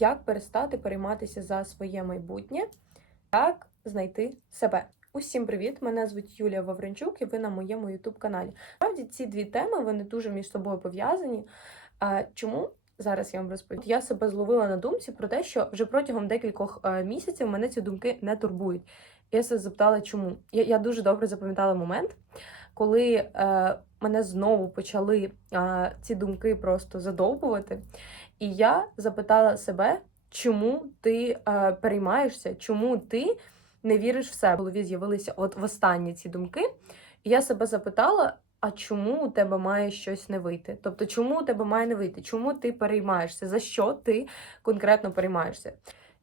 як перестати перейматися за своє майбутнє, як знайти себе. Усім привіт! Мене звуть Юлія Вавренчук, і ви на моєму youtube каналі. Справді ці дві теми вони дуже між собою пов'язані. Чому? Зараз я вам розповім. Я себе зловила на думці про те, що вже протягом декількох е, місяців мене ці думки не турбують. Я себе запитала, чому. Я, я дуже добре запам'ятала момент, коли е, мене знову почали е, ці думки просто задовбувати. І я запитала себе, чому ти е, переймаєшся, чому ти не віриш в себе. В голові з'явилися от в останні ці думки. І я себе запитала. А чому у тебе має щось не вийти? Тобто, чому у тебе має не вийти? Чому ти переймаєшся? За що ти конкретно переймаєшся?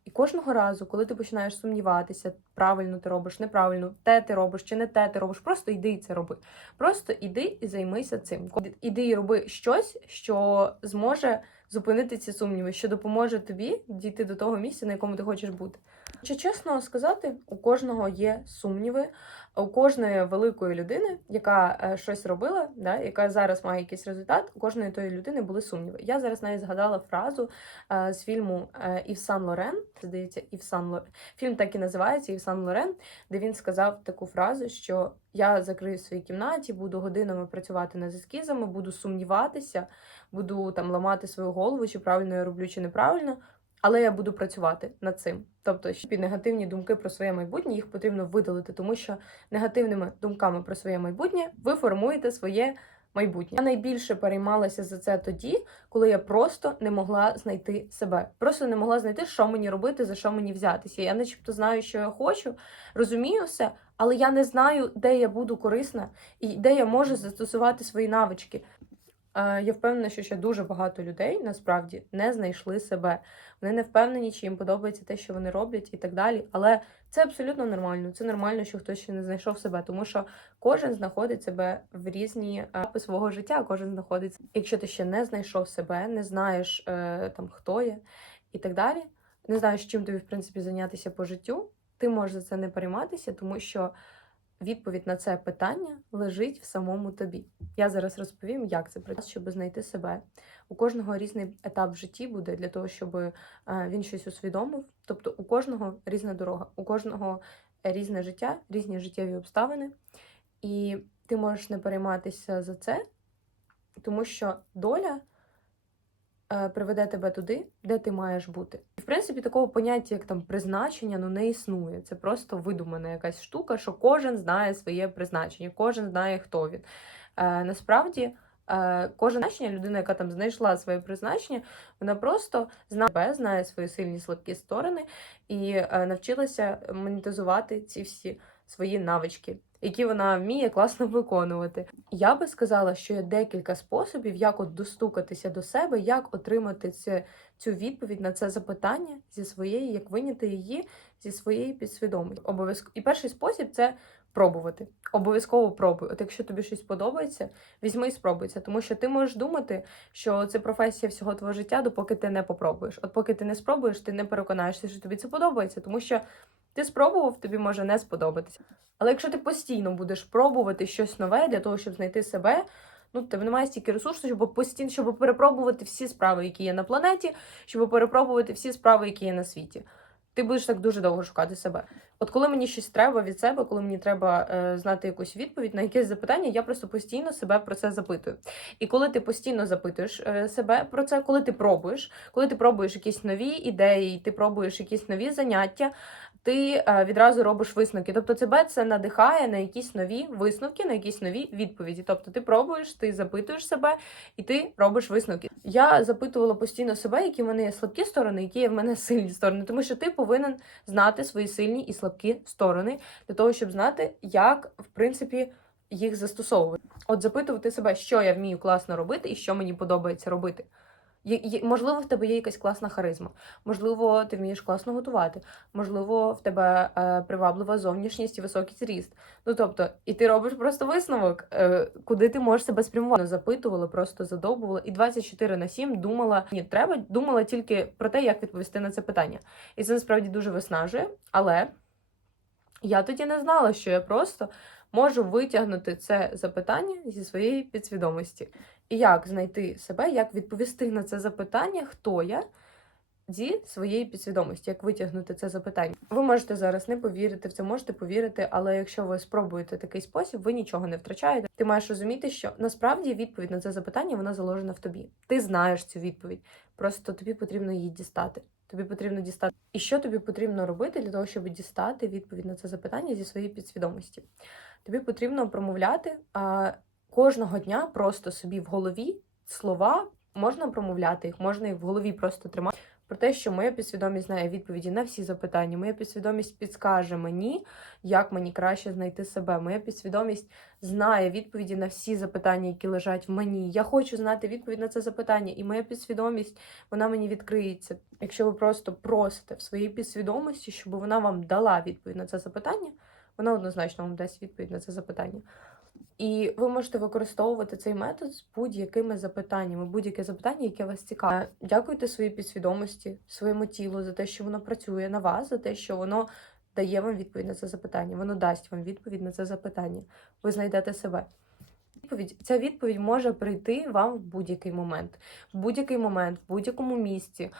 І кожного разу, коли ти починаєш сумніватися, правильно ти робиш, неправильно, те ти робиш чи не те ти робиш, просто йди і це роби. Просто йди і займися цим. Іди і роби щось, що зможе зупинити ці сумніви, що допоможе тобі дійти до того місця, на якому ти хочеш бути. Чи чесно сказати, у кожного є сумніви, у кожної великої людини, яка е, щось робила, да, яка зараз має якийсь результат, у кожної тої людини були сумніви. Я зараз навіть згадала фразу е, з фільму Ів Сан Лорен. Здається, Ів Сан Лорен. Фільм так і називається Ів Сан Лорен, де він сказав таку фразу, що я закрию в своїй кімнаті, буду годинами працювати над ескізами, буду сумніватися, буду там ламати свою голову, чи правильно я роблю, чи неправильно. Але я буду працювати над цим. Тобто, щоб негативні думки про своє майбутнє їх потрібно видалити, тому що негативними думками про своє майбутнє ви формуєте своє майбутнє. Я найбільше переймалася за це тоді, коли я просто не могла знайти себе. Просто не могла знайти, що мені робити, за що мені взятися. Я, начебто, знаю, що я хочу, розумію все, але я не знаю, де я буду корисна і де я можу застосувати свої навички. Е, Я впевнена, що ще дуже багато людей насправді не знайшли себе. Вони не впевнені, чи їм подобається те, що вони роблять, і так далі. Але це абсолютно нормально. Це нормально, що хтось ще не знайшов себе, тому що кожен знаходить себе в різні етапи свого життя. Кожен знаходиться. Якщо ти ще не знайшов себе, не знаєш е, там хто є і так далі, не знаєш, чим тобі в принципі зайнятися по життю. Ти можеш за це не перейматися, тому що відповідь на це питання лежить в самому тобі. Я зараз розповім, як це працює, щоб знайти себе. У кожного різний етап в житті буде для того, щоб е, він щось усвідомив. Тобто у кожного різна дорога, у кожного різне життя, різні життєві обставини. І ти можеш не перейматися за це, тому що доля приведе тебе туди, де ти маєш бути. І В принципі, такого поняття, як там призначення, ну не існує. Це просто видумана якась штука, що кожен знає своє призначення, кожен знає, хто він. Е, насправді, е, кожен людина, яка там знайшла своє призначення, вона просто знає себе, знає свої сильні слабкі сторони і е, навчилася монетизувати ці всі свої навички, які вона вміє класно виконувати. Я би сказала, що є декілька способів, як от достукатися до себе, як отримати це, цю відповідь на це запитання зі своєї, як виняти її зі своєї підсвідомості. Обов'язково. І перший спосіб це пробувати. Обов'язково пробуй. От якщо тобі щось подобається, візьми і спробуй це. Тому що ти можеш думати, що це професія всього твого життя, допоки ти не попробуєш. От поки ти не спробуєш, ти не переконаєшся, що тобі це подобається, тому що ти спробував, тобі може не сподобатися. Але якщо ти постійно будеш пробувати щось нове для того, щоб знайти себе. Ну, тебе немає стільки ресурсу, щоб постійно, щоб перепробувати всі справи, які є на планеті, щоб перепробувати всі справи, які є на світі. Ти будеш так дуже довго шукати себе. От коли мені щось треба від себе, коли мені треба е, знати якусь відповідь на якесь запитання, я просто постійно себе про це запитую. І коли ти постійно запитуєш е, себе про це, коли ти пробуєш, коли ти пробуєш якісь нові ідеї, ти пробуєш якісь нові заняття, ти е, відразу робиш висновки. Тобто тебе це надихає на якісь нові висновки, на якісь нові відповіді. Тобто ти пробуєш, ти запитуєш себе і ти робиш висновки. Я запитувала постійно себе, які в мене є слабкі сторони, які є в мене сильні сторони, тому що ти повинен знати свої сильні і слабкі сторони для того, щоб знати, як в принципі. Їх застосовувати. От запитувати себе, що я вмію класно робити і що мені подобається робити. Можливо, в тебе є якась класна харизма, можливо, ти вмієш класно готувати, можливо, в тебе е, приваблива зовнішність і високий зріст. Ну тобто, і ти робиш просто висновок, е, куди ти можеш себе спрямувати. Запитувала, просто задовбувала, і 24 на 7 думала, ні, треба, думала тільки про те, як відповісти на це питання. І це насправді дуже виснажує, але я тоді не знала, що я просто можу витягнути це запитання зі своєї підсвідомості. І як знайти себе, як відповісти на це запитання, хто я, зі своєї підсвідомості, як витягнути це запитання. Ви можете зараз не повірити в це, можете повірити, але якщо ви спробуєте такий спосіб, ви нічого не втрачаєте. Ти маєш розуміти, що насправді відповідь на це запитання вона заложена в тобі. Ти знаєш цю відповідь, просто тобі потрібно її дістати. Тобі потрібно дістати. І що тобі потрібно робити для того, щоб дістати відповідь на це запитання зі своєї підсвідомості? Тобі потрібно промовляти а, кожного дня просто собі в голові слова. Можна промовляти їх, можна їх в голові просто тримати. Про те, що моя підсвідомість знає відповіді на всі запитання. Моя підсвідомість підскаже мені, як мені краще знайти себе. Моя підсвідомість знає відповіді на всі запитання, які лежать в мені. Я хочу знати відповідь на це запитання, і моя підсвідомість вона мені відкриється. Якщо ви просто просите в своїй підсвідомості, щоб вона вам дала відповідь на це запитання, вона однозначно вам дасть відповідь на це запитання. І ви можете використовувати цей метод з будь-якими запитаннями, будь-яке запитання, яке вас цікавить. Дякуйте своїй підсвідомості, своєму тілу за те, що воно працює на вас, за те, що воно дає вам відповідь на це запитання. Воно дасть вам відповідь на це запитання. Ви знайдете себе. Ця відповідь може прийти вам в будь-який момент, в будь-який момент, в будь-якому місці,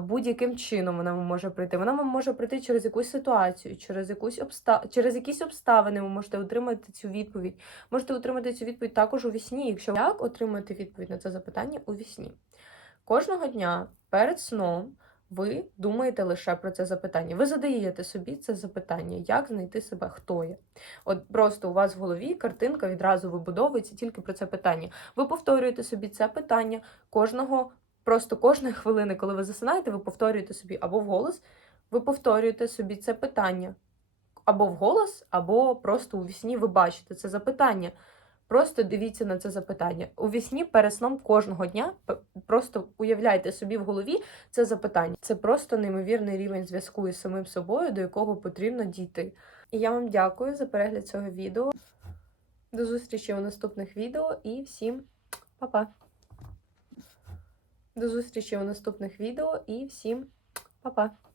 будь-яким чином вона вам може прийти. Вона вам може прийти через якусь ситуацію, через якусь обста... через якісь обставини. Ви можете отримати цю відповідь. Можете отримати цю відповідь також у вісні. Якщо як отримати відповідь на це запитання у вісні? Кожного дня перед сном ви думаєте лише про це запитання. Ви задаєте собі це запитання, як знайти себе, хто я. От просто у вас в голові картинка відразу вибудовується тільки про це питання. Ви повторюєте собі це питання кожного, просто кожної хвилини, коли ви засинаєте, ви повторюєте собі або вголос, ви повторюєте собі це питання. Або вголос, або просто у вісні ви бачите це запитання. Просто дивіться на це запитання. У вісні перед сном кожного дня просто уявляйте собі в голові це запитання. Це просто неймовірний рівень зв'язку із самим собою, до якого потрібно дійти. І я вам дякую за перегляд цього відео. До зустрічі у наступних відео і всім па-па! До зустрічі у наступних відео і всім па-па!